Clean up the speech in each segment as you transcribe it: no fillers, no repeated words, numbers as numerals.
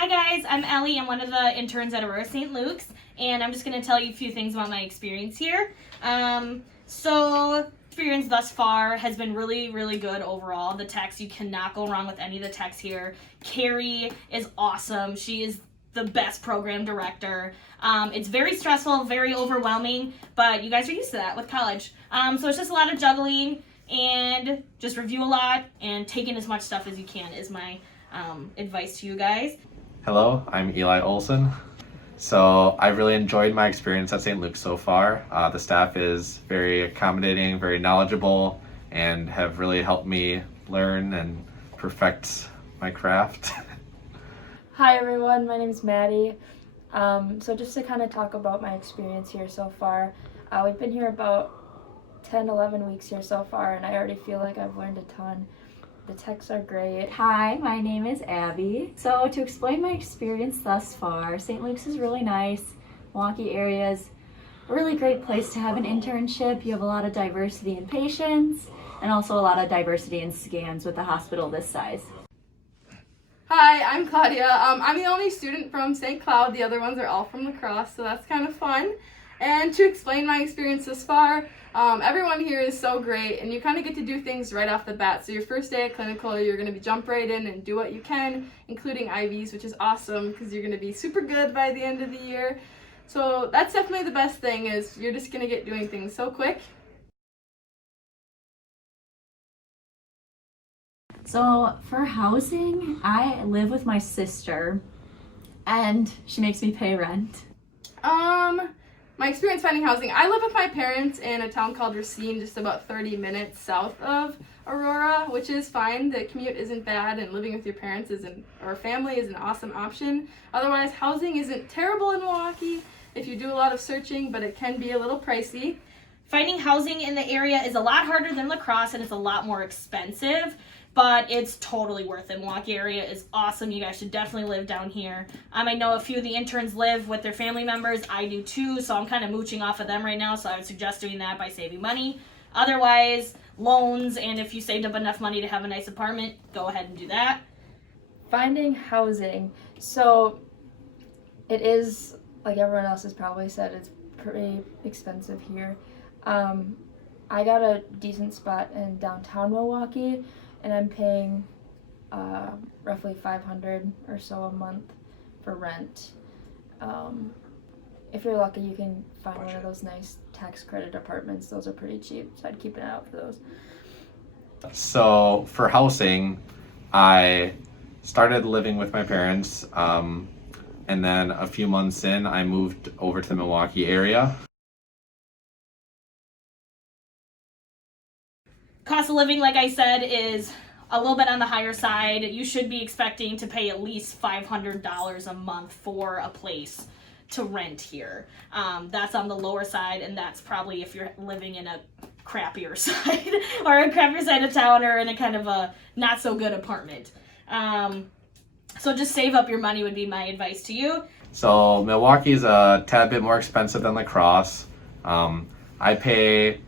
Hi guys, I'm Ellie. I'm one of the interns at Aurora St. Luke's, and I'm just going to tell you a few things about my experience here. Experience thus far has been really good overall. The techs, you cannot go wrong with any of the techs here. Carrie is awesome. She is the best program director. It's very stressful, very overwhelming, but you guys are used to that with college. So it's just a lot of juggling and just review a lot and take in as much stuff as you can is my advice to you guys. Hello, I'm Eli Olson. So I've really enjoyed my experience at St. Luke's so far. The staff is very accommodating, very knowledgeable, and have really helped me learn and perfect my craft. Hi everyone, my name is Maddie. So just to kind of talk about my experience here so far, we've been here about 10-11 weeks here so far, and I already feel like I've learned a ton. The techs are great. Hi, my name is Abby. So to explain my experience thus far, St. Luke's is really nice. Milwaukee area is a really great place to have an internship. You have a lot of diversity in patients and also a lot of diversity in scans with a hospital this size. Hi, I'm Claudia. I'm the only student from St. Cloud. The other ones are all from La Crosse, so that's kind of fun. And to explain my experience thus far, everyone here is so great, and you kind of get to do things right off the bat. So your first day at clinical, you're going to be jump right in and do what you can, including IVs, which is awesome because you're going to be super good by the end of the year. So that's definitely the best thing, is you're just going to get doing things so quick. So for housing, I live with my sister and she makes me pay rent. My experience finding housing, I live with my parents in a town called Racine, just about 30 minutes south of Aurora, which is fine. The commute isn't bad, and living with your parents or family is an awesome option. Otherwise, housing isn't terrible in Milwaukee if you do a lot of searching, but it can be a little pricey. Finding housing in the area is a lot harder than La Crosse, and it's a lot more expensive, but it's totally worth it. Milwaukee area is awesome. You guys should definitely live down here. I know a few of the interns live with their family members. I do too, so I'm kind of mooching off of them right now, so I would suggest doing that by saving money. Otherwise, loans, and if you saved up enough money to have a nice apartment, go ahead and do that. Finding housing. So it is, like everyone else has probably said, it's pretty expensive here. I got a decent spot in downtown Milwaukee, and I'm paying roughly $500 or so a month for rent. If you're lucky, you can find one of those nice tax credit apartments. Those are pretty cheap, so I'd keep an eye out for those. So for housing, I started living with my parents, and then a few months in, I moved over to the Milwaukee area. Cost of living, like I said, is a little bit on the higher side. You should be expecting to pay at least $500 a month for a place to rent here. That's on the lower side, and that's probably if you're living in a crappier side or a crappier side of town or in a kind of a not so good apartment. So just save up your money would be my advice to you. So Milwaukee's a tad bit more expensive than La Crosse. I pay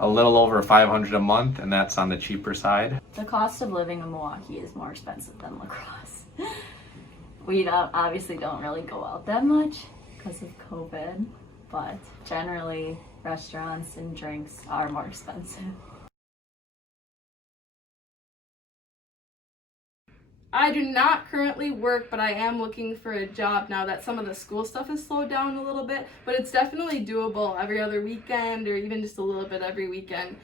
a little over $500 a month, and that's on the cheaper side. The cost of living in Milwaukee is more expensive than La Crosse. We obviously don't really go out that much because of COVID, but generally restaurants and drinks are more expensive. I do not currently work, but I am looking for a job now that some of the school stuff has slowed down a little bit, but it's definitely doable every other weekend or even just a little bit every weekend,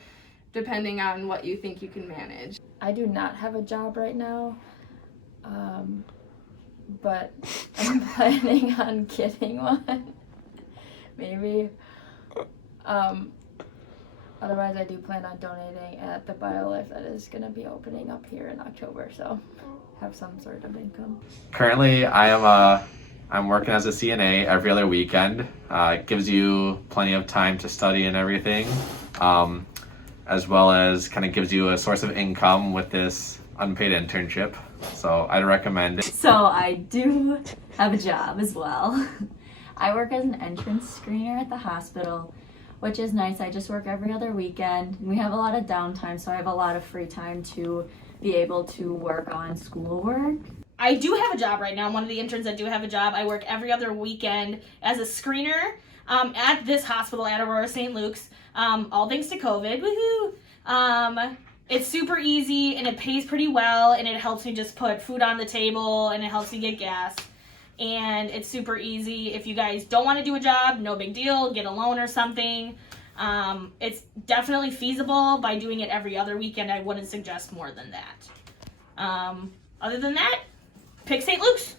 depending on what you think you can manage. I do not have a job right now, but I'm planning on getting one. Maybe. Otherwise, I do plan on donating at the BioLife that is going to be opening up here in October, so have some sort of income. Currently, I'm working as a CNA every other weekend. It gives you plenty of time to study and everything, as well as kind of gives you a source of income with this unpaid internship. So I'd recommend it. So I do have a job as well. I work as an entrance screener at the hospital, which is nice. I just work every other weekend. We have a lot of downtime, so I have a lot of free time to be able to work on schoolwork. I do have a job right now. I'm one of the interns that do have a job. I work every other weekend as a screener at this hospital at Aurora St. Luke's. All thanks to COVID. Woohoo! It's super easy and it pays pretty well, and it helps me just put food on the table, and it helps me get gas. And it's super easy. If you guys don't want to do a job, no big deal. Get a loan or something. It's definitely feasible. By doing it every other weekend, I wouldn't suggest more than that. Other than that, pick St. Luke's.